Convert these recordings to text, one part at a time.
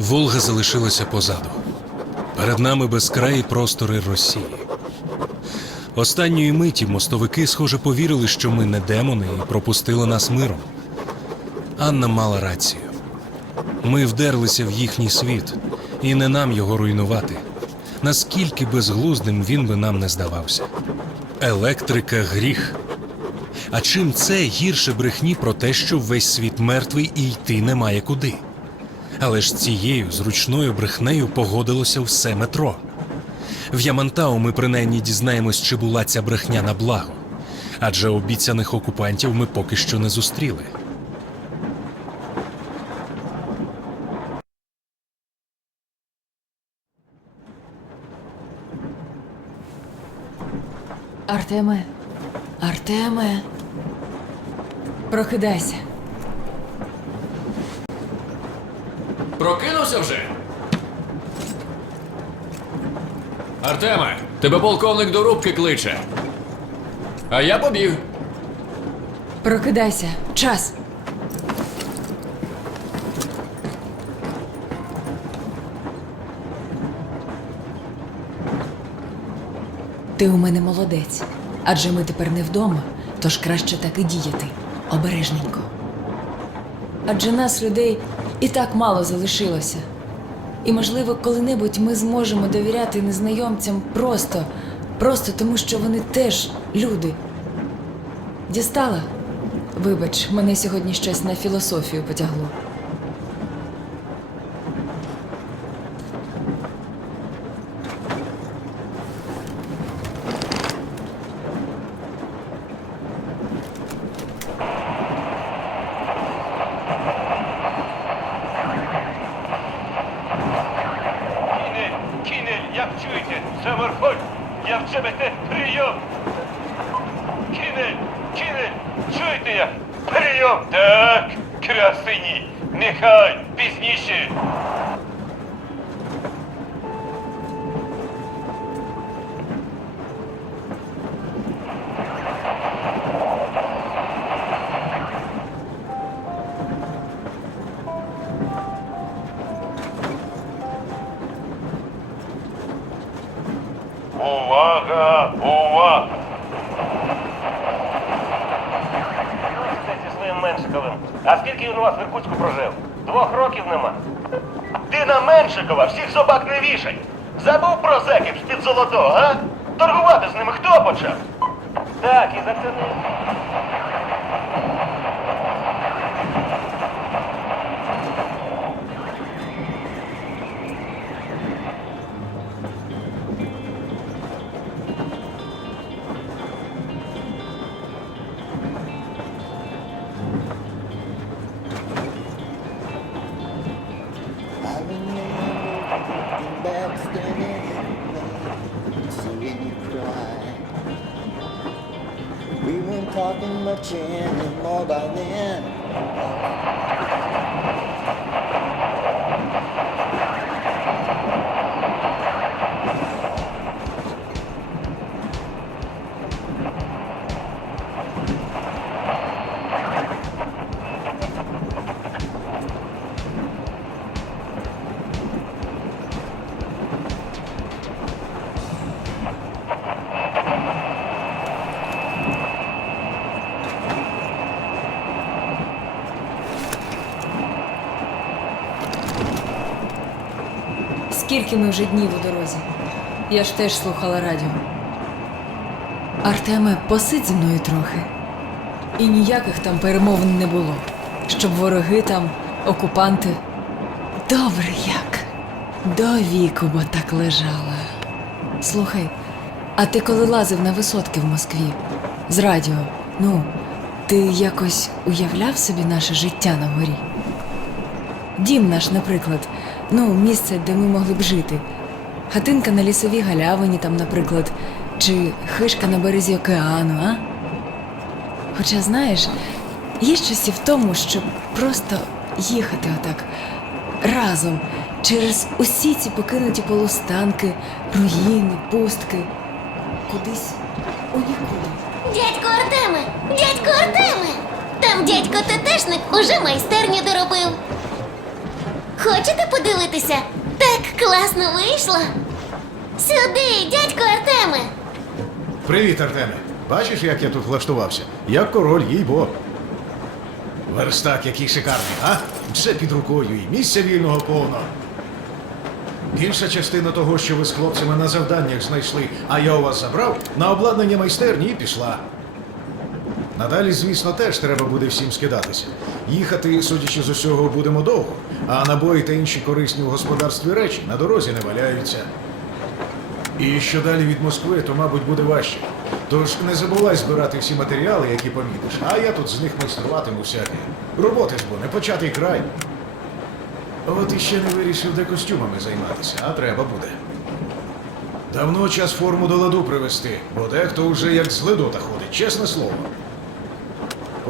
Волга залишилася позаду. Перед нами безкраї простори Росії. Останньої миті мостовики, схоже, повірили, що ми не демони і пропустили нас миром. Анна мала рацію. Ми вдерлися в їхній світ, і не нам його руйнувати. Наскільки безглуздим він би нам не здавався. Електрика гріх. А чим це гірше брехні про те, що весь світ мертвий і йти немає куди? Але ж цією зручною брехнею погодилося все метро. В Ямантау ми принаймні дізнаємось, чи була ця брехня на благо, адже обіцяних окупантів ми поки що не зустріли. Артеме, Артеме, прокидайся. Прокинувся вже? Артеме, тебе полковник до рубки кличе. А я побіг. Прокидайся. Час. Ти у мене молодець. Адже ми тепер не вдома, тож краще так і діяти. Обережненько. Адже нас, людей, і так мало залишилося. І, можливо, коли-небудь ми зможемо довіряти незнайомцям просто, просто тому, що вони теж люди. Дістала? Вибач, мене сьогодні щось на філософію потягло. Як чуєте, це Верхоль, я в те прийом. Кінель, кінель, чуєте як? Прийом. Так, красині, нехай, пізніше. Увага, увага! Зі своїм Меншиковим. А скільки він у вас в Іркутську прожив? Двох років нема. Ти на Меншикова всіх собак не вішай. Забув про зеків з-під золотого, а? Торгувати з ними хто почав? Так, і за це не. 지는 너다니. Скільки ми вже днів у дорозі? Я ж теж слухала радіо. Артеме, посидь зі мною трохи. І ніяких там перемовин не було. Щоб вороги там, окупанти. Добре як. До віку, бо так лежала. Слухай, а ти коли лазив на висотки в Москві з радіо, ну, ти якось уявляв собі наше життя на горі? Дім наш, наприклад, ну, місце, де ми могли б жити. Хатинка на лісовій галявині, там, наприклад, чи хишка на березі океану, а? Хоча, знаєш, є щось і в тому, щоб просто їхати отак разом через усі ці покинуті полустанки, руїни, пустки, кудись у нікуди. Дядько Артеме! Дядько Артеме! Там дядько ТТшник уже майстерню доробив. Хочете подивитися? Так класно вийшло. Сюди, дядько Артеме. Привіт, Артеме. Бачиш, як я тут влаштувався? Як король, їй бо. Верстак, який шикарний, а? Все під рукою і місця вільного повно. Більша частина того, що ви з хлопцями на завданнях знайшли, а я у вас забрав, на обладнання майстерні і пішла. Надалі, звісно, теж треба буде всім скидатися. Їхати, судячи з усього, будемо довго, а набої та інші корисні у господарстві речі на дорозі не валяються. І що далі від Москви, то, мабуть, буде важче. Тож не забувай збирати всі матеріали, які помітиш, а я тут з них майструватиму всяке. Роботи ж бо не початий край. От іще не вирішив, де костюмами займатися, а треба буде. Давно час форму до ладу привести, бо дехто уже як з ледота ходить, чесне слово.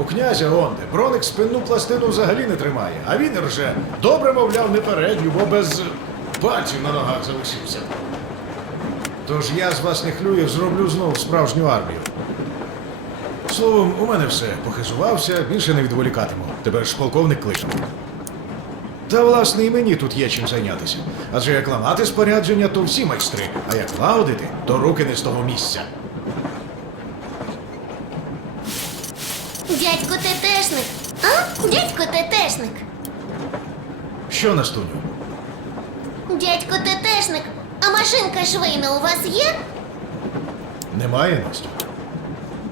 У князя онде броник спинну пластину взагалі не тримає, а він рже добре, мовляв, не передню, бо без пальців на ногах залишився. Тож я з вас не хлюю, зроблю знову справжню армію. Словом, у мене все. Похизувався, більше не відволікатиму. Тебе ж полковник кличе. Та власне і мені тут є чим зайнятися. Адже як ламати спорядження, то всі майстри, а як лагодити, то руки не з того місця. Дядько Тетешник. А? Дядько Тетешник. Що на Настуню? Дядько Тетешник. А машинка швейна у вас є? Немає Настю?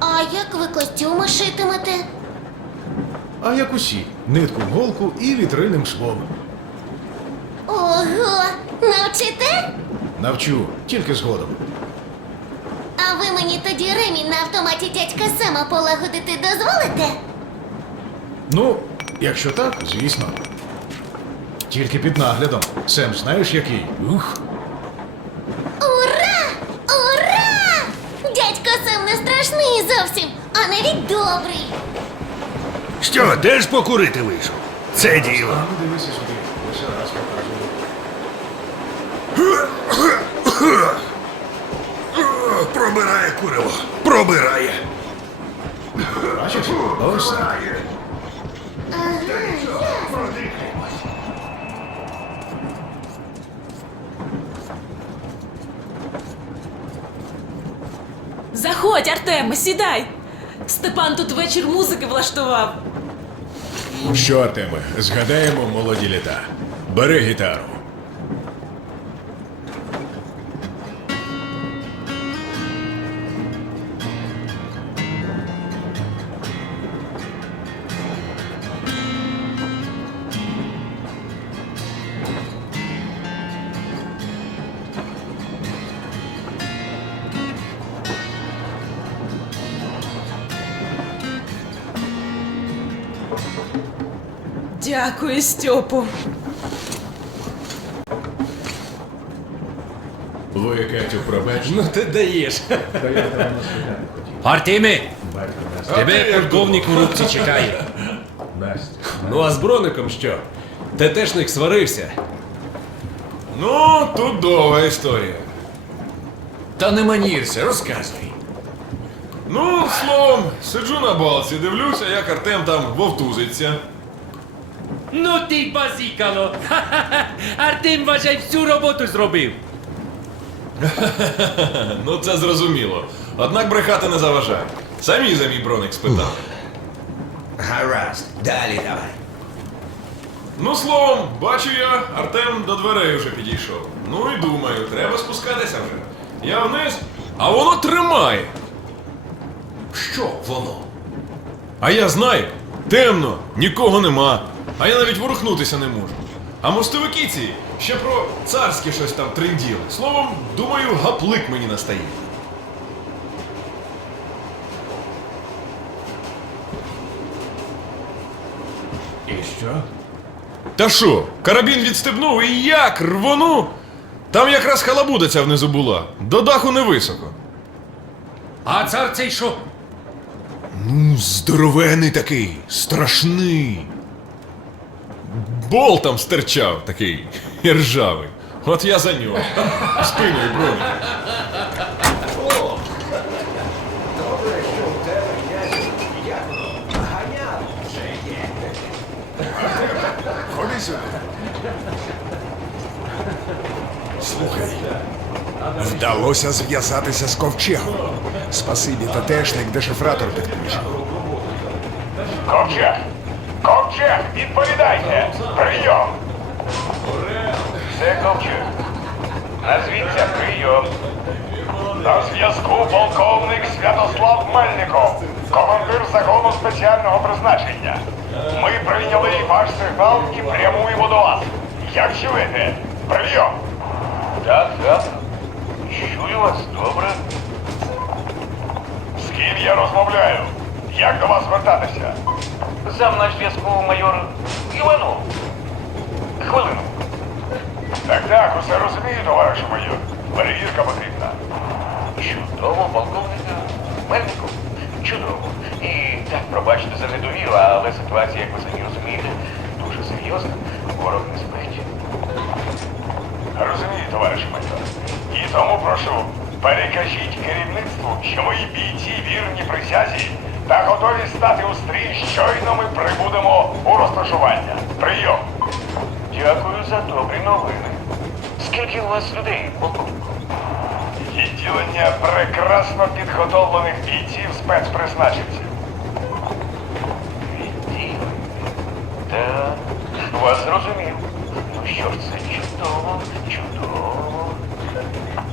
А як ви костюми шитимете? А як усі, нитку в голку і вітрильним швом. Ого! Навчите? Навчу, тільки згодом. Тоді ремінь на автоматі дядька Сема полагодити дозволите? Ну, якщо так, звісно. Тільки під наглядом. Сем, знаєш який? Ух. Ура! Ура! Дядько Сем не страшний зовсім, а навіть добрий. Що, де ж покурити вийшов? Це діло. Дивися сюди, Пробирає куриво. Пробирає. Бачиш? Ось так. Заходь, Артеме, сідай. Степан тут вечір музики влаштував. Що, Артеме, згадаємо молоді літа. Бери гітару. Дякую, Стьопу. Ви, Катю, пробач. Ну ти даєш. Артеме! Тебе полковник у рубці чекає. Ну а з броником що? Тетешник сварився. Ну, тут довга історія. Та не манірся, розказуй. Ну, словом, сиджу на балці, дивлюся, як Артем там вовтузиться. Ну ти й базікало! Ха-ха-ха! Артем, вважай, всю роботу зробив. Ну, це зрозуміло. Однак брехати не заважає. Самі за мій броник спитали. Гаразд, далі давай. Ну, словом, бачу я, Артем до дверей вже підійшов. Ну і думаю, треба спускатися вже. Я вниз, а воно тримає. Що воно? А я знаю, темно, нікого нема. А я навіть ворухнутися не можу. А мостовики ці ще про царське щось там тренділи. Словом, думаю, гаплик мені настає. І що? Та що, карабін відстебнув і як рвону? Там якраз халабуда ця внизу була. До даху невисоко. А цар цей що? Ну, здоровений такий, страшний. Бол там стирчав такий ржавий. От я за нього. Спиною броню. Ходи сюди. Слухай. Вдалося зв'язатися з ковчегом. Спасибі, ТТшник дешифратор підключив. Ковчег! Ковчег! Відповідайте! Прийом! Це ковчег. Назвіться прийом. На зв'язку полковник Святослав Мельников, командир загону спеціального призначення. Ми прийняли ваш сигнал і прямуємо до вас. Як чуєте? Прийом! Так, так. Чую вас добре. З ким я розмовляю? Як до вас звертатися? Зам наш зв'язку майор Іванов. Хвилину. Так, так, усе розумію, товаришу майор. Перевірка потрібна. Чудово, полковника. Мельников. Чудово. І так, пробачте за недовіру, але ситуація, як ви самі розумієте, дуже серйозна. Ворог не спить. Розумію, товариш майор. І тому прошу, перекажіть керівництву, що мої бійці вірні присязі та готові стати у стрій, щойно ми прибудемо у розташування. Прийом. Дякую за добрі новини. Скільки у вас людей, полковнику? Відділення прекрасно підготовлених бійців спецпризначенців. Відділення? Так, вас зрозумів. Ну що ж, це чудово, чудово.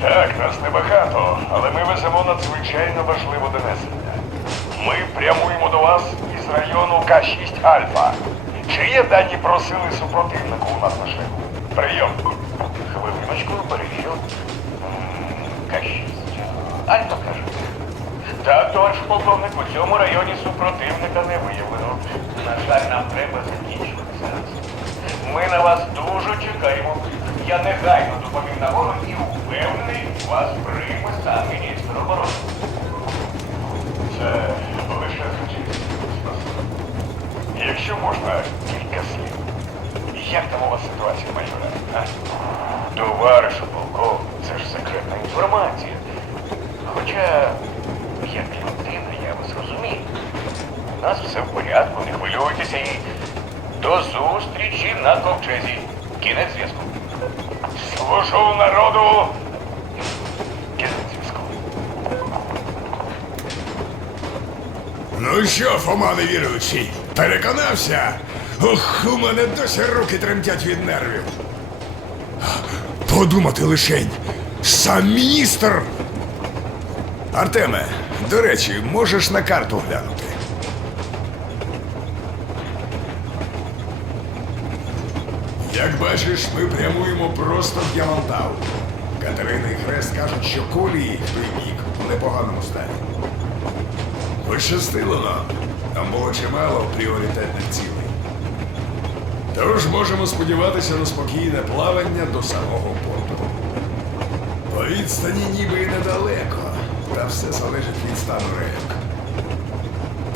Так, нас небагато, але ми веземо надзвичайно важливе донесення. Прямуємо до вас із району К6 Альфа. Чи є дані про сили супротивника у нас на шляху? Прийом. Хвилиночку, перевірю. К6. Альфа каже. Так, товариш полковник, у цьому районі супротивника не виявлено. На жаль, нам треба закінчувати зараз. Ми на вас дуже чекаємо. Я негайно доповім на ворог і впевнений, вас прийме сам міністр оборони. Це лише звучить. Якщо можна, кілька слів. Як там у вас ситуація, майоре? А? Товаришу полковник, це ж секретна інформація. Хоча, як людина, я вас розумію. У нас все в порядку, не хвилюйтеся і до зустрічі на ковчезі. Кінець зв'язку. Служу народу. Кінець зв'язку. Ну що, Фома невіруючий, переконався? Ох, у мене досі руки тремтять від нервів. Подумати лишень, сам міністр. Артеме, до речі, можеш на карту глянути. Як бачиш, ми прямуємо просто в Ямантау. Катерина і Хрест кажуть, що колії в той бік у непоганому стані. Пощастило нам. Там було чимало пріоритетних цілей. Тож можемо сподіватися на спокійне плавання до самого порту. По відстані ніби і недалеко, та все залежить від стану рейок.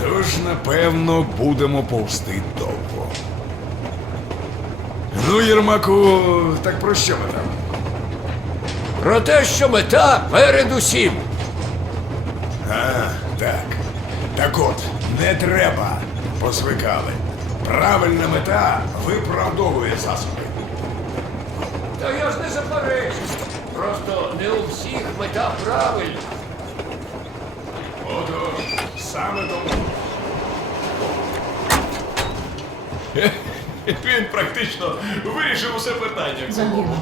Тож, напевно, будемо повсти довго. Ну, Єрмаку, так про що ми там? Про те, що мета передусім. А, так. Так от, не треба, позвикали. Правильна мета виправдовує засоби. Та я ж не заперечую. Просто не у всіх мета правильна. Отож, саме тому. Він практично вирішив усе питання. Загинув.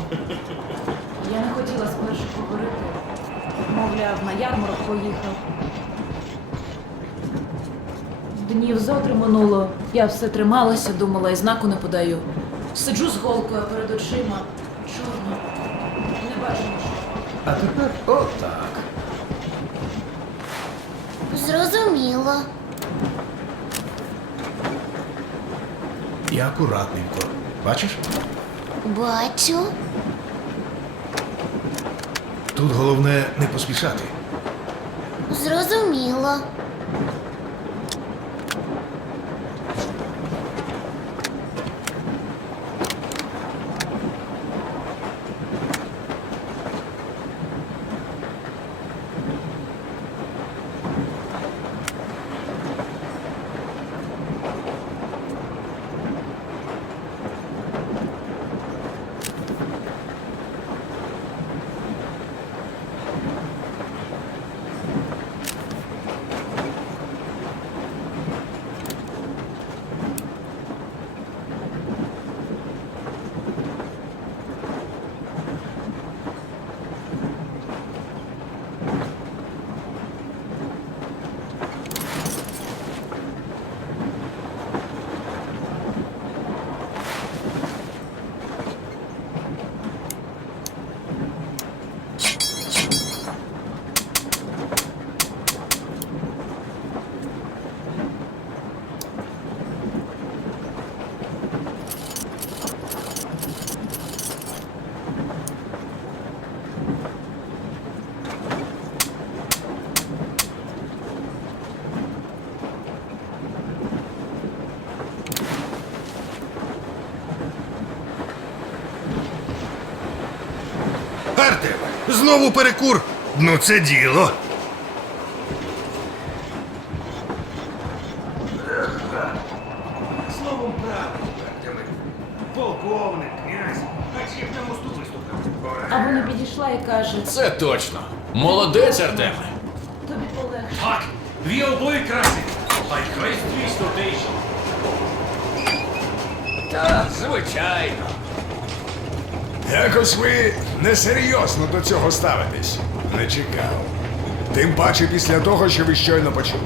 Я не хотіла спершу говорити. Мовляв, на ярмарок поїхав. Днів зо три минуло. Я все трималася, думала і знаку не подаю. Сиджу з голкою перед очима. Чорно. Не бачу нічого. А тепер отак. Зрозуміло. І акуратненько. Бачиш? Бачу. Тут головне не поспішати. Зрозуміло. Знову перекур. Ну це діло. Словом правильно, Полковник, князь, а чим на мосту виступив? А вона підійшла і каже: Це точно. Молодець, Артеме. тобі полегше. Так, ви обоє красі. А й весь твій стотейший. Так, звичайно. Якось ви несерйозно до цього ставитись. Не чекав. Тим паче після того, що ви щойно почули.